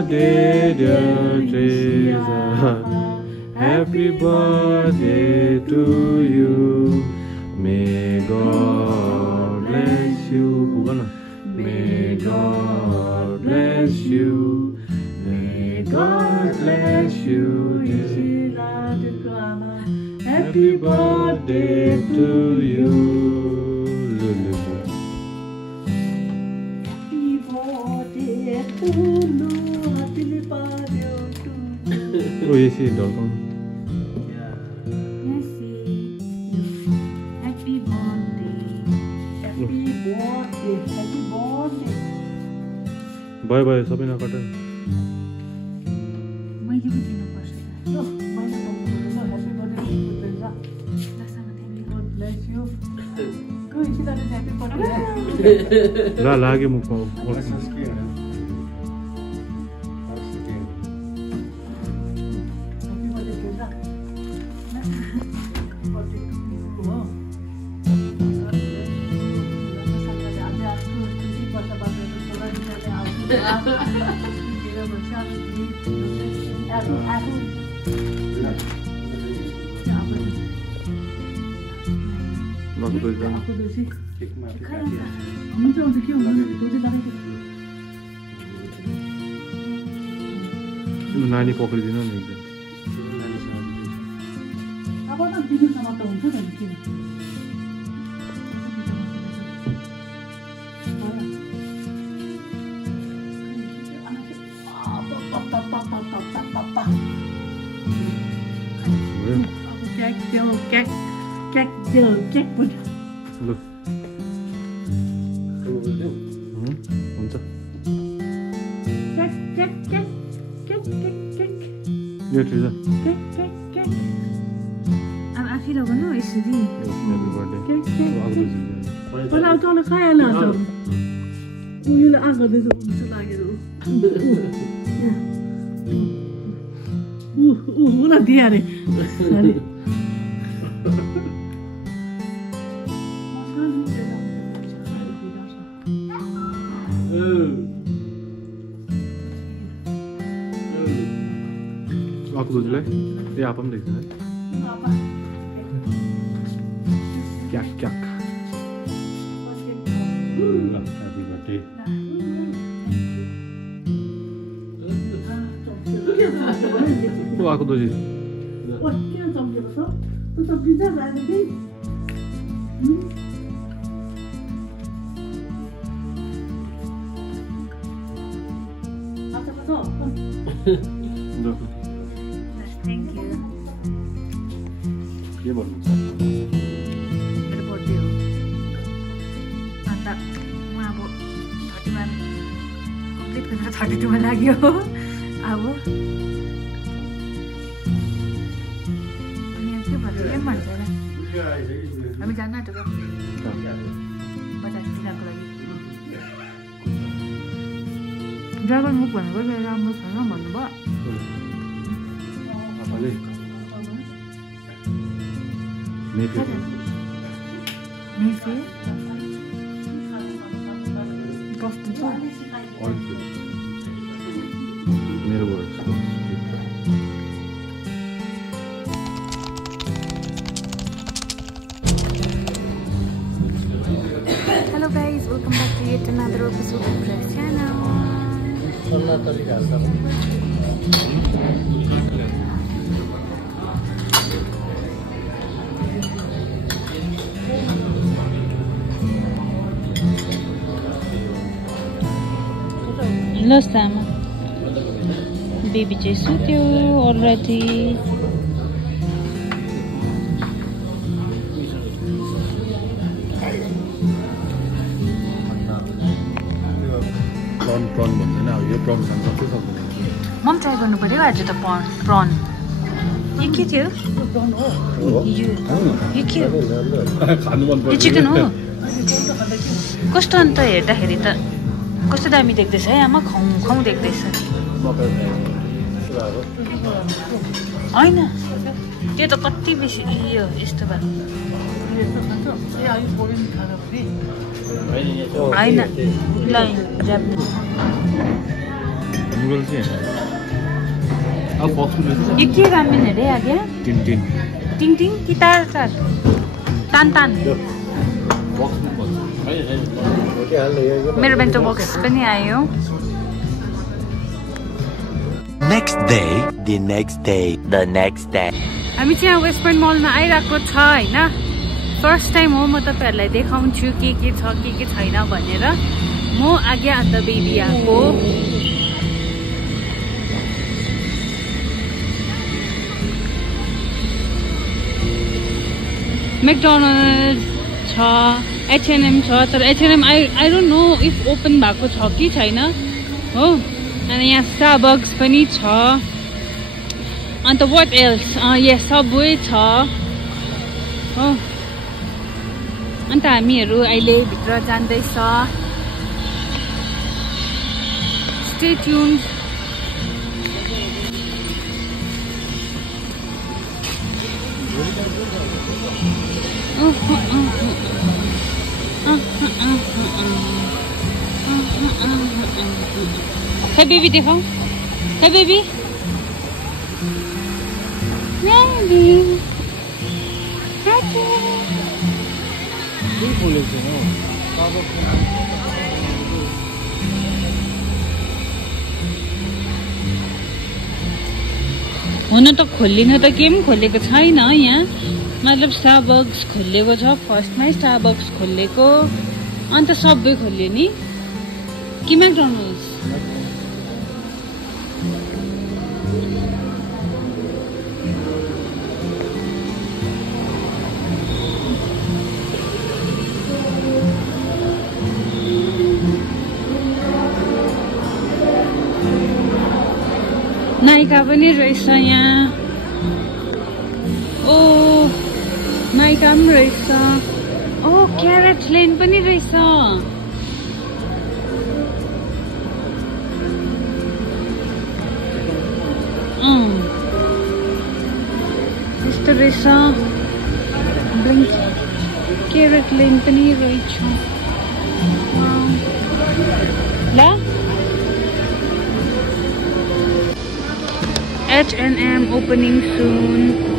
birthday, dear Teresa. Happy birthday to you. May God bless you. May God bless you. May God bless you. Happy birthday to you. Oh, yes, yes, dog. Happy birthday. Happy birthday. Happy birthday. Bye bye, Sabina Carter. मैले पनि दिनुपर्छ ल मैले पनि happy birthday ल God bless you. Go sit down and happy birthday. La लाग्यो मुखमा नानी पक्रिदिनु नि एकदम अब त दिनुसम्म त हुन्छ नि किन Cake put. Look. Cake. Yeah, Teresa. Cake. अब आफै लगाउनु यसरी Happy birthday. Well, I'll go to Kayana. Will I go to the dear. Aku dulu lah. Dia apa mendek sana? Kyak. Happy birthday. Tu aku dulu. Wah, kira sampai besar. Tu tak bisa lagi ni. Apa besar? Thank you. Dia baru. Birthday हो अन्त म अब 31 complete गरेर 32 मा लाग्यो अब अनि के भन्छ के भन्छ र हामी जान्न आँटेको बजारतिर जानको लागि ड्रागन मुख भनेको राम्रो छैन भन्नुभयो Apalagi? Maybe. All good. Mere words. Hello guys, welcome back to yet another episode of Red Channel. Hello Sama. Baby चाहिँ सुत्यो already. Prawn भन्छ नि अब यो prawn खान सक्छ सक्दैन मम ट्राई गर्नु पर्यो आज त prawn यो के थियो यो के खानु मन पर्छ यो चिकन हो कस्तो अन्त हेर्दाखेरि त कस्तो दामी देख्दैछ है आमा खाउ देख्दैछ हैन त्यो त कति बेसी यो यस्तो भए हैन ल नुडल्स चाहिँ हैन अब बक्स नुडल्स यो के रामेन अरे आगे टिन टिन टिङ टिङ कि तार तार तान तान बक्स नुडल्स मेरो बेन्टो बक्स पनि आयो Next day, the next day, the next day. हामी चाहिँ यहाँ वेस्ट पोइन्ट मलमा आइरहेको छ हैन फर्स्ट टाइम हो म तपाईहरुलाई देखाउँछु के छ के छैन भनेर म आगे अन्त बेबी आको मैकडोनल्ड्स छ H&M छ तर H&M I don't know if open भएको छ कि छैन हो अनि यहाँ स्टारबक्स पनि छ अन्त what else यहाँ सबवे छ हो अन्त हामीहरु अहिले भित्र जाँदै छ Stay tuned Hey baby देखो Hey baby Baby Happy कुन खोलेको छैन हुन त खोलिन त के पनि खोलेको छैन यहाँ मतलब स्टारबक्स खोलेको छ फर्स्टमै स्टारबक्स खोलेको अन्त सबवे खोल्यो नि कि मैकडोनल्ड्स नाइका पनि रहेछ यहाँ ओ नाइका पनि रहेछ ओ क्यारेट लेन पनि रहेछ यस्तो रहेछ ब्लिङ्क क्यारेट लेन पनि रहेछ ल H&M opening soon